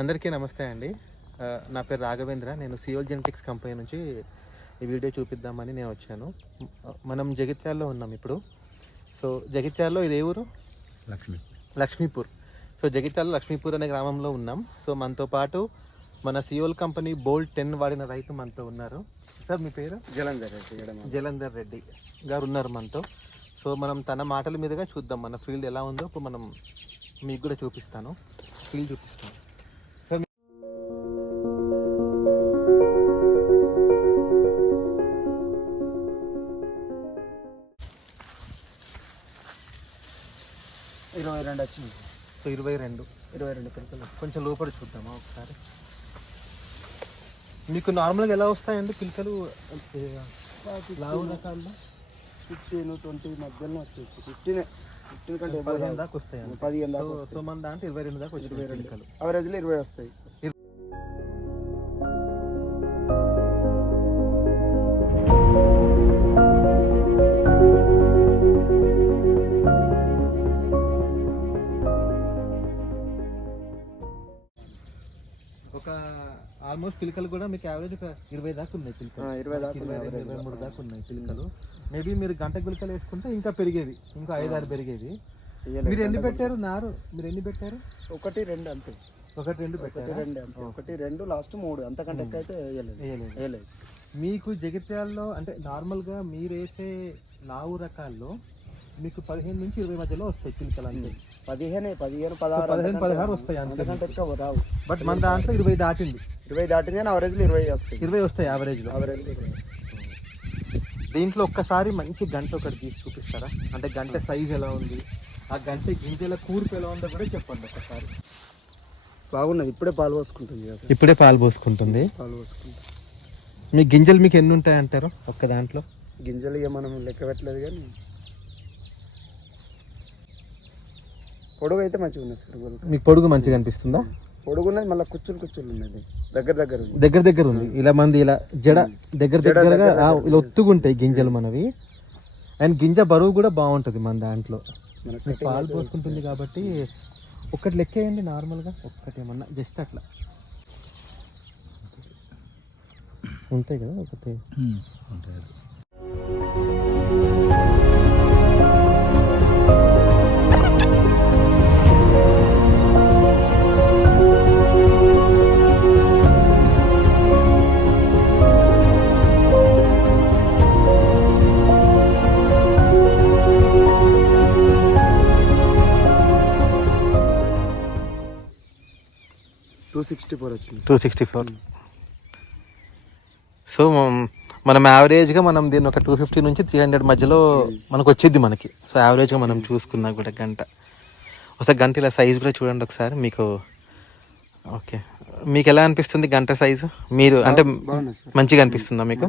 అందరికీ నమస్తే అండి. నా పేరు రాఘవేంద్ర. నేను సియోల్ జెనెటిక్స్ కంపెనీ నుంచి ఈ వీడియో చూపిద్దామని నేను వచ్చాను. మనం జగిత్యాల్లో ఉన్నాం ఇప్పుడు. సో జగిత్యాల్లో ఇది ఏ ఊరు? లక్ష్మీపూర్. సో జగిత్యాల్లో లక్ష్మీపూర్ అనే గ్రామంలో ఉన్నాం. సో మనతో పాటు మన సియోల్ కంపెనీ బోల్ట్ 10 వాడిన రైతు మనతో ఉన్నారు. సార్ మీ పేరు? జలంధర్ రెడ్డి గారు ఉన్నారు మనతో. సో మనం తన మాటల మీదుగా చూద్దాం మన ఫీల్డ్ ఎలా ఉందో. ఇప్పుడు మనం మీకు కూడా చూపిస్తాను, ఫీల్డ్ చూపిస్తాను. సార్ 22 వచ్చింది. సో 22 పిలకలు. కొంచెం లోపల చూద్దామా ఒకసారి. మీకు నార్మల్గా ఎలా వస్తాయండి పిలకలు? లావు రకాల్లో 15-20 మధ్యలో వచ్చేసి 15 కంటే 15 దాకా వస్తాయండి. 15 దాకా. సో మన దాంట్లో 22 దాకా వచ్చి 22 పిలకలు. అవరేజ్లో 20 వస్తాయి. ఒక ఆల్మోస్ట్ పిలకలు కూడా మీకు యావరేజ్ ఒక 20 దాకా ఉన్నాయి పిలకలు. 20 దాకా 23 దాకా ఉన్నాయి పిలకలు. మేబీ మీరు గంట పిలకలు వేసుకుంటే ఇంకా పెరిగేది, ఇంకా 5-6 పెరిగేది. మీరు ఎన్ని పెట్టారు నారు? మీరు ఎన్ని పెట్టారు? 1-2 అంతే. 1-2 పెట్టారు. 1-2 లాస్ట్ 3, అంతకంటే ఎక్కువ అయితే వేయలేదు. మీకు జగిత్యాల్లో అంటే నార్మల్గా మీరు వేసే లావు రకాల్లో మీకు 15 నుంచి 20 మధ్యలో వస్తాయి పిలకలు. అంటే 15-16 వస్తాయి, అంతకంటే ఎక్కువ రావు. బట్ మన దాంట్లో 20 దాటింది. 20 దాటింది అని అవరేజ్లో 20 వస్తాయి. 20 వస్తాయి యావరేజ్లో. దీంట్లో ఒక్కసారి మంచి గంట ఒకటి తీసి చూపిస్తారా? అంటే గంట సైజ్ ఎలా ఉంది, ఆ గంట గింజల కూర్పు ఎలా ఉందో కూడా చెప్పండి ఒకసారి. బాగున్నది. ఇప్పుడే పాలు పోసుకుంటుంది. ఇప్పుడే పాలు పోసుకుంటుంది. మీ గింజలు మీకు ఎన్ని ఉంటాయి అంటారు ఒక్క దాంట్లో? గింజలు ఇక మనం లెక్క పెట్టలేదు, కానీ పొడుగు అయితే మంచిగా ఉన్నది సార్. మీకు పొడుగు మంచిగా అనిపిస్తుందా? పొడుగు ఉన్నది, మళ్ళీ కుచ్చులు ఉన్నది. దగ్గర ఉంది. ఇలా మంది ఇలా జడ దగ్గరగా ఇలా ఒత్తుగుంటాయి గింజలు మనవి. అండ్ గింజ బరువు కూడా బాగుంటుంది మన దాంట్లో. పాలు పోసుకుంటుంది కాబట్టి ఒక్కటి లెక్కేయండి నార్మల్గా. ఒక్కటి ఏమన్నా జస్ట్ అట్లా ఉంటాయి కదా ఒకటి. 264 వచ్చింది. 264. సో మనం యావరేజ్గా మనం దీన్ని ఒక 250 నుంచి 300 మధ్యలో మనకు వచ్చింది మనకి. సో యావరేజ్గా మనం చూసుకున్నా కూడా గంట ఒకసారి గంట ఇలా సైజు కూడా చూడండి ఒకసారి. మీకు ఓకే, మీకు ఎలా అనిపిస్తుంది గంట సైజు? మీరు అంటే మంచిగా అనిపిస్తుందా మీకు?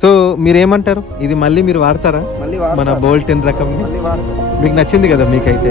సో మీరేమంటారు? ఇది మళ్ళీ మీరు వాడతారా? మన బోల్ట్ 10 రకం మీకు నచ్చింది కదా మీకైతే?